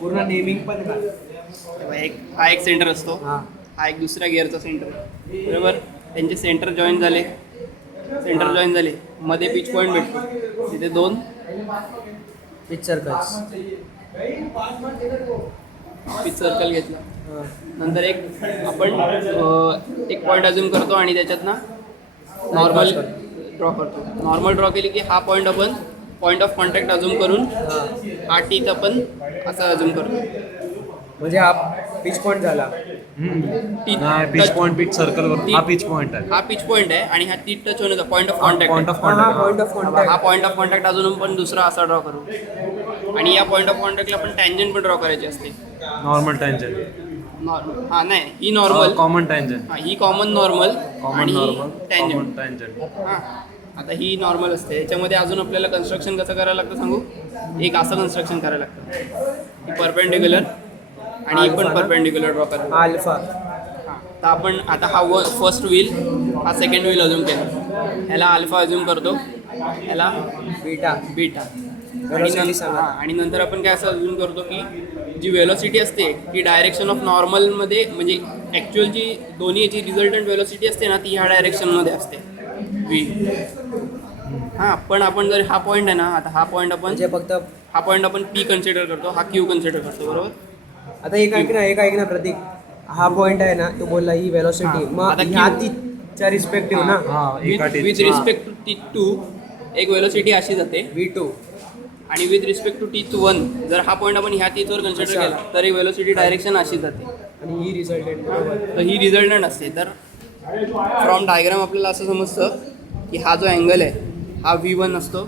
पूर्ण नेमिंग पण का? हा एक सेंटर असतो, हां हा एक दुसऱ्या गिअरचा सेंटर, बरोबर. त्यांचे सेंटर जॉईन झाले, मध्ये पिच पॉईंट भेटतो, तिथे 2 पिच सर्कल्स. पिच सर्कल घेतला. नंतर एक पॉईंट अजूम करतो आणि त्याच्यात ना नॉर्मल ड्रॉ करतो. नॉर्मल ड्रॉ केली की हा पॉईंट आपण पॉईंट ऑफ कॉन्टॅक्ट अजूम करून हा टीथ आपण असा अजूम करतो. म्हणजे हा पिच पॉईंट झाला. पिच पॉईंट पिच सर्कल हा पिच पॉईंट आहे. हा पिच पॉईंट आहे आणि हा टीथ टच होण्याचा point of contact. Point of हा कॉन्टॅक्ट. Point of contact. हा पॉईंट ऑफ कॉन्टॅक्ट अजून पण दुसरा असा ड्रॉ करू आणि या पॉईंट ऑफ कॉन्टॅक्टला आपण टँजंट पण ड्रॉ करायची असते. Normal tangent. हा नाही, ही नॉर्मल, कॉमन टँजंट. ही कॉमन नॉर्मल कॉमन आणि नॉर्मल टँजंट. Common tangent. हां, आता ही नॉर्मल असते. याच्यामध्ये अजून आपल्याला कन्स्ट्रक्शन कसं करायला लागतं सांगू. एक असं कन्स्ट्रक्शन करायला लागतं, ही परपेंडिक्युलर आणि ही पण परपेंडिक्युलर ड्रॉ करायला. अल्फा. तर आपण आता हा फर्स्ट व्हील, हा सेकंड व्हील अजूम केला, ह्याला अल्फा अजूम करतो, ह्याला बीटा. बीटा. Velocity आणि नंतर आपण काय असं अजूम करतो की जी वेलोसिटी असते ती डायरेक्शन ऑफ नॉर्मलमध्ये, म्हणजे ॲक्च्युअल जी दोन्ही याची रिझल्टंट वेलोसिटी असते ना ती ह्या डायरेक्शनमध्ये असते व्ही. हां, पण आपण जर हा पॉईंट आहे ना, आता हा पॉईंट आपण म्हणजे फक्त हा पॉईंट आपण पी कन्सिडर करतो, हा क्यू कन्सिडर करतो, बरोबर. आता एक ऐक ना प्रतीक. हा पॉईंट आहे ना, तो बोलला ही वेलोसिटी. हां, मग आता ह्या तीच्या रिस्पेक्टिव्ह ना विथ रिस्पेक्ट टू T2 एक वेलोसिटी अशी जाते V2. आणि विथ रिस्पेक्ट टू T1 जर हा पॉईंट आपण ह्या T2 वर कन्सिडर केला तर ही वेलोसिटी डायरेक्शन अशी जाते. आणि ही रिझल्टेंट बरोबर. तर ही रिझल्टंट असते. तर फ्रॉम डायग्राम आपल्याला असं समजतं की हा जो अँगल आहे हा V1 असतो